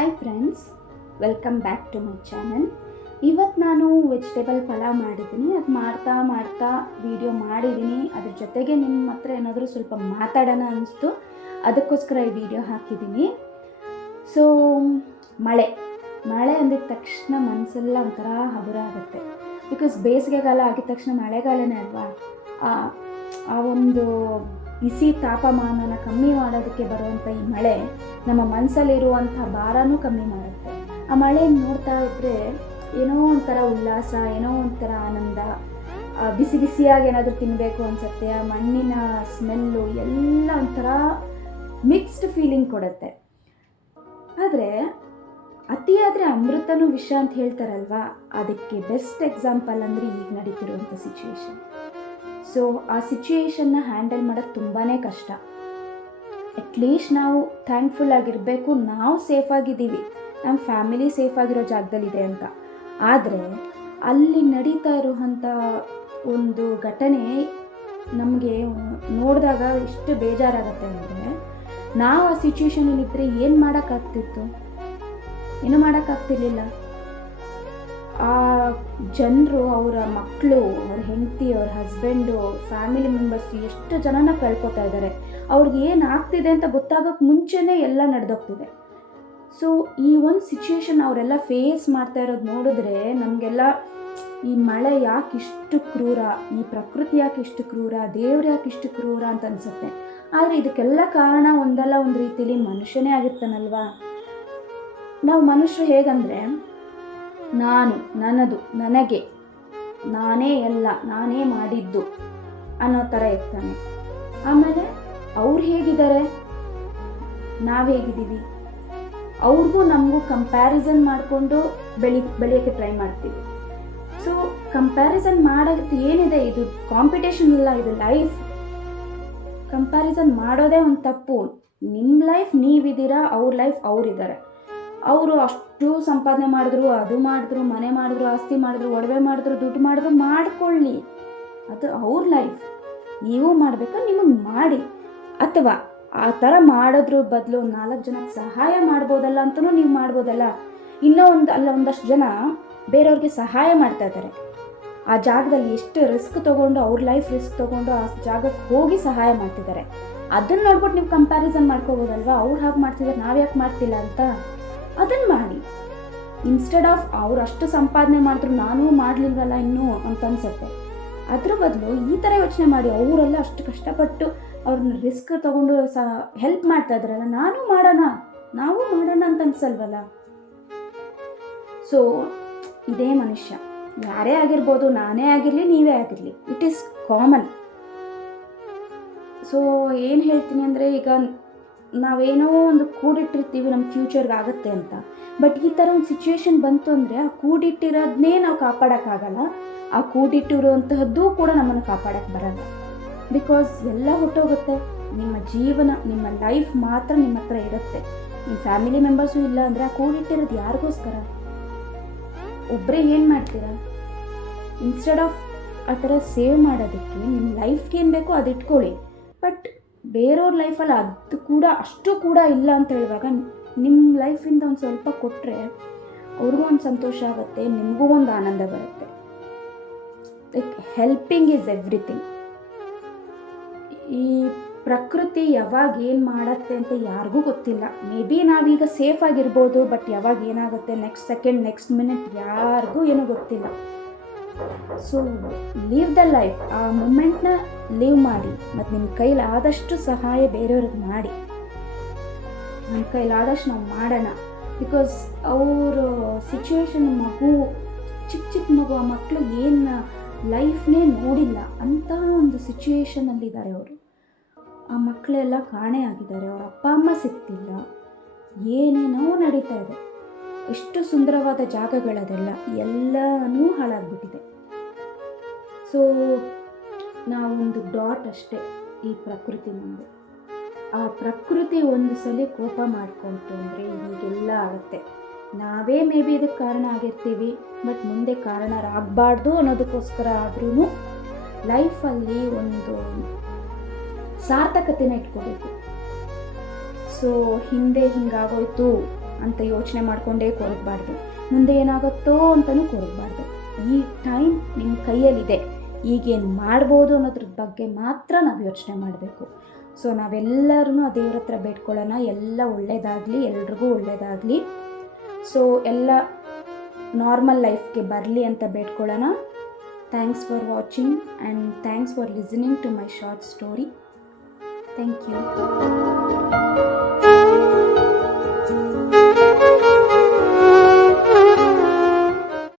Hi friends, welcome back to my channel. ಇವತ್ತು ನಾನು vegetable pulao ಮಾಡಿದ್ದೀನಿ. ಅದು ಮಾಡ್ತಾ ವಿಡಿಯೋ ಮಾಡಿದ್ದೀನಿ. ಅದ್ರ ಜೊತೆಗೆ ನಿಮ್ಮ ಹತ್ರ ಏನಾದರೂ ಸ್ವಲ್ಪ ಮಾತಾಡೋಣ ಅನ್ನಿಸ್ತು, ಅದಕ್ಕೋಸ್ಕರ ಈ ವಿಡಿಯೋ ಹಾಕಿದ್ದೀನಿ. ಸೊ ಮಳೆ ಅಂದಿದ ತಕ್ಷಣ ಮನಸ್ಸೆಲ್ಲ ಒಂಥರ ಹಗುರ ಆಗುತ್ತೆ. ಬಿಕಾಸ್ ಬೇಸಿಗೆಗಾಲ ಆಗಿದ ತಕ್ಷಣ ಮಳೆಗಾಲನೇ ಅಲ್ವಾ. ಆ ಒಂದು ಬಿಸಿ ತಾಪಮಾನನ ಕಮ್ಮಿ ಮಾಡೋದಕ್ಕೆ ಬರುವಂಥ ಈ ಮಳೆ ನಮ್ಮ ಮನಸ್ಸಲ್ಲಿರುವಂಥ ಭಾರನೂ ಕಮ್ಮಿ ಮಾಡುತ್ತೆ. ಆ ಮಳೆ ನೋಡ್ತಾ ಇದ್ದರೆ ಏನೋ ಒಂಥರ ಉಲ್ಲಾಸ, ಏನೋ ಒಂಥರ ಆನಂದ, ಬಿಸಿ ಬಿಸಿಯಾಗಿ ಏನಾದರೂ ತಿನ್ನಬೇಕು ಅನಿಸುತ್ತೆ. ಆ ಮಣ್ಣಿನ ಸ್ಮೆಲ್ಲು ಎಲ್ಲ ಒಂಥರ ಮಿಕ್ಸ್ಡ್ ಫೀಲಿಂಗ್ ಕೊಡುತ್ತೆ. ಆದರೆ ಅತಿಯಾದರೆ ಅಮೃತನೂ ವಿಷ ಅಂತ ಹೇಳ್ತಾರಲ್ವಾ, ಅದಕ್ಕೆ ಬೆಸ್ಟ್ ಎಕ್ಸಾಂಪಲ್ ಅಂದರೆ ಈಗ ನಡೀತಿರುವಂಥ ಸಿಚುವೇಶನ್. ಸೊ ಆ ಸಿಚುಯೇಷನ್ನ ಹ್ಯಾಂಡಲ್ ಮಾಡೋದು ತುಂಬಾ ಕಷ್ಟ. ಅಟ್ಲೀಸ್ಟ್ ನಾವು ಥ್ಯಾಂಕ್ಫುಲ್ ಆಗಿರಬೇಕು, ನಾವು ಸೇಫಾಗಿದ್ದೀವಿ, ನಮ್ಮ ಫ್ಯಾಮಿಲಿ ಸೇಫಾಗಿರೋ ಜಾಗದಲ್ಲಿದೆ ಅಂತ. ಆದರೆ ಅಲ್ಲಿ ನಡೀತಾ ಇರುವಂಥ ಒಂದು ಘಟನೆ ನಮಗೆ ನೋಡಿದಾಗ ಎಷ್ಟು ಬೇಜಾರಾಗತ್ತೆ ಅಂದರೆ, ನಾವು ಆ ಸಿಚುವೇಶನಲ್ಲಿದ್ದರೆ ಏನು ಮಾಡೋಕ್ಕಾಗ್ತಿತ್ತು? ಏನೂ ಮಾಡೋಕ್ಕಾಗ್ತಿರ್ಲಿಲ್ಲ. ಆ ಜನರು, ಅವರ ಮಕ್ಕಳು, ಅವ್ರ ಹೆಂಡತಿ, ಅವ್ರ ಹಸ್ಬೆಂಡು, ಫ್ಯಾಮಿಲಿ ಮೆಂಬರ್ಸ್ ಎಷ್ಟು ಜನನ ಕಳ್ಕೊತಾ ಇದ್ದಾರೆ. ಅವ್ರಿಗೆ ಏನು ಆಗ್ತಿದೆ ಅಂತ ಗೊತ್ತಾಗೋಕ್ಕೆ ಮುಂಚೆನೇ ಎಲ್ಲ ನಡೆದೋಗ್ತಿದೆ. ಸೊ ಈ ಒಂದು ಸಿಚುವೇಶನ್ ಅವರೆಲ್ಲ ಫೇಸ್ ಮಾಡ್ತಾ ಇರೋದು ನೋಡಿದ್ರೆ ನಮಗೆಲ್ಲ ಈ ಮಳೆ ಯಾಕೆ ಇಷ್ಟು ಕ್ರೂರ, ಈ ಪ್ರಕೃತಿ ಯಾಕೆ ಇಷ್ಟು ಕ್ರೂರ, ದೇವ್ರು ಯಾಕೆ ಇಷ್ಟು ಕ್ರೂರ ಅಂತ ಅನಿಸುತ್ತೆ. ಆದರೆ ಇದಕ್ಕೆಲ್ಲ ಕಾರಣ ಒಂದಲ್ಲ ಒಂದು ರೀತಿಯಲ್ಲಿ ಮನುಷ್ಯನೇ ಆಗಿರ್ತಾನಲ್ವಾ. ನಾವು ಮನುಷ್ಯರು ಹೇಗಂದರೆ, ನಾನು, ನನ್ನದು, ನನಗೆ, ನಾನೇ ಎಲ್ಲ, ನಾನೇ ಮಾಡಿದ್ದು ಅನ್ನೋ ಥರ ಇರ್ತಾನೆ. ಆಮೇಲೆ ಅವ್ರು ಹೇಗಿದ್ದಾರೆ, ನಾವು ಹೇಗಿದ್ದೀವಿ, ಅವ್ರಿಗೂ ನಮಗೂ ಕಂಪ್ಯಾರಿಸನ್ ಮಾಡಿಕೊಂಡು ಬೆಳೆಯೋಕ್ಕೆ ಟ್ರೈ ಮಾಡ್ತೀವಿ. ಸೊ ಕಂಪ್ಯಾರಿಸನ್ ಮಾಡೋದು ಏನಿದೆ, ಇದು ಕಾಂಪಿಟೇಷನ್ ಇಲ್ಲ, ಇದು ಲೈಫ್. ಕಂಪ್ಯಾರಿಸನ್ ಮಾಡೋದೇ ಒಂದು ತಪ್ಪು. ನಿಮ್ಮ ಲೈಫ್ ನೀವಿದ್ದೀರಾ, ಅವ್ರ ಲೈಫ್ ಅವರಿದ್ದಾರೆ. ಅವರು ಅಷ್ಟು ಸಂಪಾದನೆ ಮಾಡಿದ್ರು, ಅದು ಮಾಡಿದ್ರು, ಮನೆ ಮಾಡಿದ್ರು, ಆಸ್ತಿ ಮಾಡಿದ್ರು, ಒಡವೆ ಮಾಡಿದ್ರು, ದುಡ್ಡು ಮಾಡಿದ್ರು, ಮಾಡ್ಕೊಳ್ಳಿ, ಅದು ಅವ್ರ ಲೈಫ್. ನೀವು ಮಾಡಬೇಕಾ, ನಿಮಗೆ ಮಾಡಿ. ಅಥವಾ ಆ ಥರ ಮಾಡೋದ್ರ ಬದಲು 4 ಜನಕ್ಕೆ ಸಹಾಯ ಮಾಡ್ಬೋದಲ್ಲ ಅಂತಲೂ ನೀವು ಮಾಡ್ಬೋದಲ್ಲ. ಇನ್ನೂ ಒಂದಷ್ಟು ಜನ ಬೇರೆಯವ್ರಿಗೆ ಸಹಾಯ ಮಾಡ್ತಾ ಇದ್ದಾರೆ. ಆ ಜಾಗದಲ್ಲಿ ಎಷ್ಟು ರಿಸ್ಕ್ ತೊಗೊಂಡು, ಅವ್ರ ಲೈಫ್ ರಿಸ್ಕ್ ತೊಗೊಂಡು ಆ ಜಾಗಕ್ಕೆ ಹೋಗಿ ಸಹಾಯ ಮಾಡ್ತಿದ್ದಾರೆ. ಅದನ್ನು ನೋಡ್ಬಿಟ್ಟು ನೀವು ಕಂಪ್ಯಾರಿಸನ್ ಮಾಡ್ಕೋಬೋದಲ್ವಾ. ಅವ್ರು ಹಾಗೆ ಮಾಡ್ತಿದ್ದಾರೆ, ನಾವು ಯಾಕೆ ಮಾಡ್ತಿಲ್ಲ ಅಂತ. ಅದನ್ನು ಮಾಡಿ. ಇನ್ಸ್ಟೆಡ್ ಆಫ್ ಅವ್ರು ಅಷ್ಟು ಸಂಪಾದನೆ ಮಾಡಿದ್ರು ನಾನೂ ಮಾಡಲಿಲ್ವಲ್ಲ ಇನ್ನೂ ಅಂತ ಅನ್ಸುತ್ತೆ. ಅದ್ರ ಬದಲು ಈ ಥರ ಯೋಚನೆ ಮಾಡಿ, ಅವರೆಲ್ಲ ಅಷ್ಟು ಕಷ್ಟಪಟ್ಟು ಅವ್ರನ್ನ ರಿಸ್ಕ್ ತೊಗೊಂಡು ಹೆಲ್ಪ್ ಮಾಡ್ತಾ ಇದ್ದಾರಲ್ಲ, ನಾವು ಮಾಡೋಣ ಅಂತ ಅನ್ಸಲ್ವಲ್ಲ. ಸೊ ಇದೇ ಮನುಷ್ಯ, ಯಾರೇ ಆಗಿರ್ಬೋದು, ನಾನೇ ಆಗಿರಲಿ, ನೀವೇ ಆಗಿರಲಿ, ಇಟ್ ಈಸ್ ಕಾಮನ್. ಸೊ ಏನು ಹೇಳ್ತೀನಿ ಅಂದರೆ, ಈಗ ನಾವೇನೋ ಒಂದು ಕೂಡಿಟ್ಟಿರ್ತೀವಿ ನಮ್ಮ ಫ್ಯೂಚರ್ಗೆ ಆಗುತ್ತೆ ಅಂತ. ಬಟ್ ಈ ಥರ ಒಂದು ಸಿಚುವೇಶನ್ ಬಂತು ಅಂದರೆ ಆ ಕೂಡಿಟ್ಟಿರೋದನ್ನೇ ನಾವು ಕಾಪಾಡೋಕ್ಕಾಗಲ್ಲ. ಆ ಕೂಡಿಟ್ಟಿರುವಂತಹದ್ದು ಕೂಡ ನಮ್ಮನ್ನು ಕಾಪಾಡೋಕ್ಕೆ ಬರಲ್ಲ. ಬಿಕಾಸ್ ಎಲ್ಲ ಹೊಟ್ಟೋಗುತ್ತೆ. ನಿಮ್ಮ ಜೀವನ, ನಿಮ್ಮ ಲೈಫ್ ಮಾತ್ರ ನಿಮ್ಮ ಹತ್ರ ಇರುತ್ತೆ. ನಿಮ್ಮ ಫ್ಯಾಮಿಲಿ ಮೆಂಬರ್ಸು ಇಲ್ಲ ಅಂದರೆ ಆ ಕೂಡಿಟ್ಟಿರೋದು ಯಾರಿಗೋಸ್ಕರ? ಒಬ್ಬರೇ ಏನು ಮಾಡ್ತೀರಾ? ಇನ್ಸ್ಟೆಡ್ ಆಫ್ ಆ ಥರ ಸೇವ್ ಮಾಡೋದಕ್ಕೆ ನಿಮ್ಮ ಲೈಫ್ಗೆ ಏನು ಬೇಕೋ ಅದು ಇಟ್ಕೊಳ್ಳಿ. ಬಟ್ ಬೇರೆಯವ್ರ ಲೈಫಲ್ಲಿ ಅದು ಕೂಡ ಅಷ್ಟು ಕೂಡ ಇಲ್ಲ ಅಂತ ಹೇಳುವಾಗ ನಿಮ್ಮ ಲೈಫಿಂದ ಒಂದು ಸ್ವಲ್ಪ ಕೊಟ್ಟರೆ ಅವ್ರಿಗೂ ಒಂದು ಸಂತೋಷ ಆಗುತ್ತೆ, ನಿಮಗೂ ಒಂದು ಆನಂದ ಬರುತ್ತೆ. Like helping is everything. ಈ ಪ್ರಕೃತಿ ಯಾವಾಗ ಏನು ಮಾಡುತ್ತೆ ಅಂತ ಯಾರಿಗೂ ಗೊತ್ತಿಲ್ಲ. ಮೇ ಬಿ ನಾವೀಗ ಸೇಫ್ ಆಗಿರ್ಬೋದು, ಬಟ್ ಯಾವಾಗ ಏನಾಗುತ್ತೆ ನೆಕ್ಸ್ಟ್ ಸೆಕೆಂಡ್, ನೆಕ್ಸ್ಟ್ ಮಿನಿಟ್ ಯಾರಿಗೂ ಏನೂ ಗೊತ್ತಿಲ್ಲ. So leave the life. ಆ ಮೂಮೆಂಟ್ನ ಲೀವ್ ಮಾಡಿ, ಮತ್ತು ನಿಮ್ಮ ಕೈಲಾದಷ್ಟು ಸಹಾಯ ಬೇರೆಯವ್ರಿಗೆ ಮಾಡಿ. ನಮ್ಮ ಕೈಲಾದಷ್ಟು ನಾವು ಮಾಡೋಣ. ಬಿಕಾಸ್ ಅವ್ರ ಸಿಚುವೇಶನ್, ಮಗು, ಚಿಕ್ಕ ಮಗು, ಆ ಮಕ್ಕಳು ಏನು ಲೈಫ್ನೇ ನೋಡಿಲ್ಲ ಅಂಥ ಒಂದು ಸಿಚುವೇಶನಲ್ಲಿದ್ದಾರೆ ಅವರು. ಆ ಮಕ್ಕಳೆಲ್ಲ ಕಾಣೆ ಆಗಿದ್ದಾರೆ, ಅವ್ರ ಅಪ್ಪ ಅಮ್ಮ ಸಿಗ್ತಿಲ್ಲ, ಏನೇನೋ ನಡೀತಾ ಇದೆ. ಎಷ್ಟು ಸುಂದರವಾದ ಜಾಗಗಳದೆಲ್ಲ, ಎಲ್ಲನೂ ಹಾಳಾಗ್ಬಿಟ್ಟಿದೆ. ಸೊ ನಾವೊಂದು ಡಾಟ್ ಅಷ್ಟೇ ಈ ಪ್ರಕೃತಿ ಮುಂದೆ. ಆ ಪ್ರಕೃತಿ ಒಂದು ಸಲ ಕೋಪ ಮಾಡ್ಕೊಂತು ಅಂದರೆ ಹೀಗೆಲ್ಲ ಆಗುತ್ತೆ. ನಾವೇ ಮೇ ಬಿ ಇದಕ್ಕೆ ಕಾರಣ ಆಗಿರ್ತೀವಿ, ಬಟ್ ಮುಂದೆ ಕಾರಣರಾಗಬಾರ್ದು ಅನ್ನೋದಕ್ಕೋಸ್ಕರ ಆದ್ರೂ ಲೈಫಲ್ಲಿ ಒಂದು ಸಾರ್ಥಕತೆನ ಇಟ್ಕೋಬೇಕು. ಸೊ ಹಿಂದೆ ಹಿಂಗಾಗೋಯ್ತು ಅಂತ ಯೋಚನೆ ಮಾಡಿಕೊಂಡೇ ಕೊರಗಬಾರ್ದು, ಮುಂದೆ ಏನಾಗುತ್ತೋ ಅಂತಲೂ ಕೊರಗಬಾರ್ದು. ಈ ಟೈಮ್ ನಿಮ್ಮ ಕೈಯಲ್ಲಿದೆ, ಈಗೇನು ಮಾಡ್ಬೋದು ಅನ್ನೋದ್ರ ಬಗ್ಗೆ ಮಾತ್ರ ನಾವು ಯೋಚನೆ ಮಾಡಬೇಕು. ಸೊ ನಾವೆಲ್ಲರೂ ಆ ದೇವ್ರ ಹತ್ರ ಬೇಡ್ಕೊಳ್ಳೋಣ, ಎಲ್ಲ ಒಳ್ಳೆಯದಾಗಲಿ, ಎಲ್ರಿಗೂ ಒಳ್ಳೆಯದಾಗಲಿ. ಸೊ ಎಲ್ಲ ನಾರ್ಮಲ್ ಲೈಫ್ಗೆ ಬರಲಿ ಅಂತ ಬೇಡ್ಕೊಳ್ಳೋಣ. Thanks for watching and thanks for listening to my short story. Thank you.